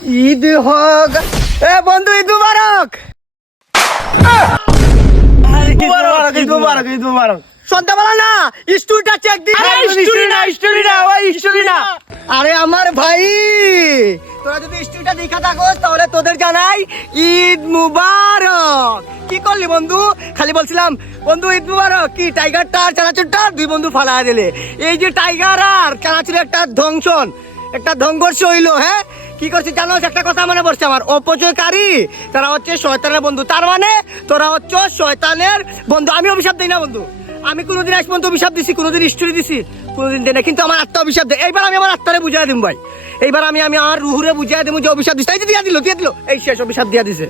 ঈদ হোক। এ বন্ধু, ঈদ মুবারক। ঈদ মুবারক, ঈদ মুবারক। সন্ধ্যাবেলা না স্টোরিটা চেক দিই। স্টোরি না। আরে আমার ভাই, তোরা যদি স্টোরিটা দেখা থাকো তাহলে তোদের জানাই ঈদ মুবারক। কি করলি বন্ধু? খালি বলছিলাম বন্ধু ঈদ মুবারক, কি টাইগারটা আর চানাচুরটা দুই বন্ধু ফালায় দিলে। এই যে টাইগার আর চানাচুর একটা ধ্বংস হইলো। হ্যাঁ, কি করছিস জানো? একটা কথা মনে পড়ছে আমার, অপচয়কারী তারা হচ্ছে শয়তানের বন্ধু। তার মানে তোরা হচ্ছে শয়তানের বন্ধু। আমি অভিশাপ দিই না বন্ধু, আমি কোনোদিন আজ পর্যন্ত অভিশাপ দিছি, কোনোদিন স্টোরি দিছি, কোনোদিন দেয় না, কিন্তু আমার আত্মা অভিশাপ দেয়। এইবার আমি আমার আত্মারে বুঝাই দিম ভাই, এইবার আমি আমার রুহুরে বুঝাই দেবো যে অভিশাপ দিস। এই যে দিয়া দিল, এই শেষ অভিশাপ দিয়া দিছে।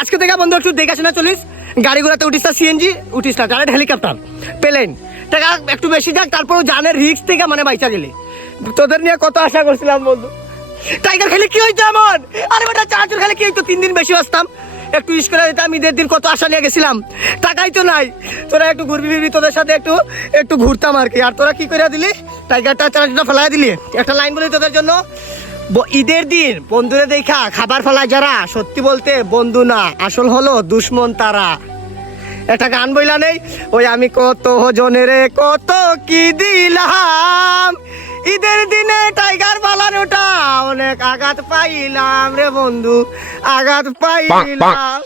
আজকে থেকে বন্ধু একটু দেখাশোনা চলিস। গাড়ি ঘোড়াতে উঠিস না, সিএনজি উঠিস না, ডাইরেক্ট হেলিকপ্টার, প্লেন, টাকা একটু বেশি যাক, তারপর জানের রিস্ক থেকে মানে বাইচা গেলি। তোদের নিয়ে কত আশা করছিলাম বন্ধু। টাইগার খেলে কি হইতো এমন? আরে বেটা চানাচুর খেলে কি হইতো? 3 দিন বেশি বাঁচতাম, একটু ইস করে দিতাম। ঈদের দিন কত আশা নিয়ে গেছিলাম, টাকাই তো নাই। তোরা একটু ঘুরবি ফিরবি, তোদের সাথে একটু ঘুরতাম আর কি। আর তোরা কি করে দিলি? টাইগারটা চানাচুরটা ফেলাই দিলি। একটা লাইন বলি তোদের জন্য, ঈদের দিন বন্ধুরে দেখা খাবার ফেলায় যারা, সত্যি বলতে বন্ধু না, আসল হলো দুশ্মন তারা। একটা গান বইলা নেই ওই, আমি কত জনের কত কি দিলাম, ঈদের দিনে টাইগার বালানোটা অনেক আঘাত পাইলাম রে বন্ধু, আঘাত পাইলাম।